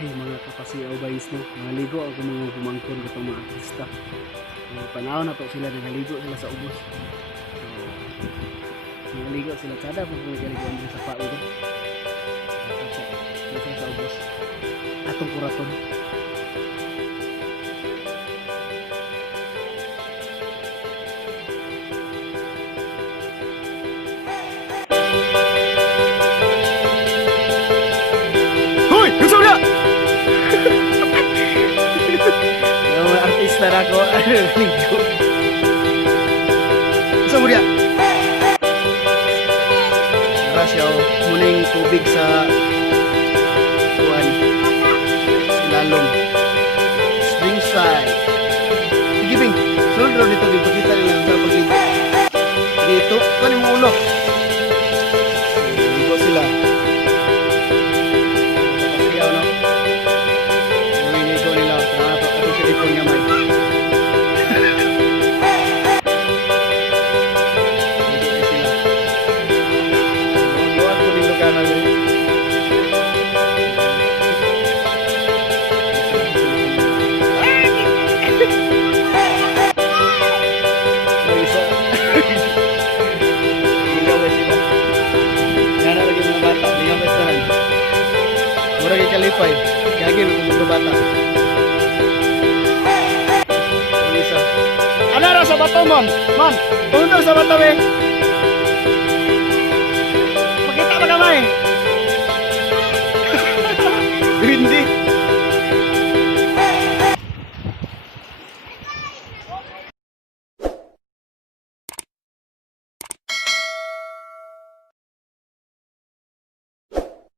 Hey mga kapasiyaw guys no, naligo ako mga gumangkon katong mga artista. Panahon na to sila nagaligo sila sa ubos. So, nagaligo sila kada po kung nagaligo nila sa pao. Sa ubos. Atong kuraton. Artista na ako. Ligo. Isa mo diya. Tara siya muning tubig sa tuwan. Silalong. Springside. Sige Bing. Sunod raw dito. Pakita nila sa pagligo. Dito. Kan yung ulo. Ligo sila. Kapasiyaw no. Ligo nila. Ito si Ipon nga may. Murag ikalipay, kaya gini kung bata. Ano ra sa bato, ma'am? Ma'am, punta sa bato, eh.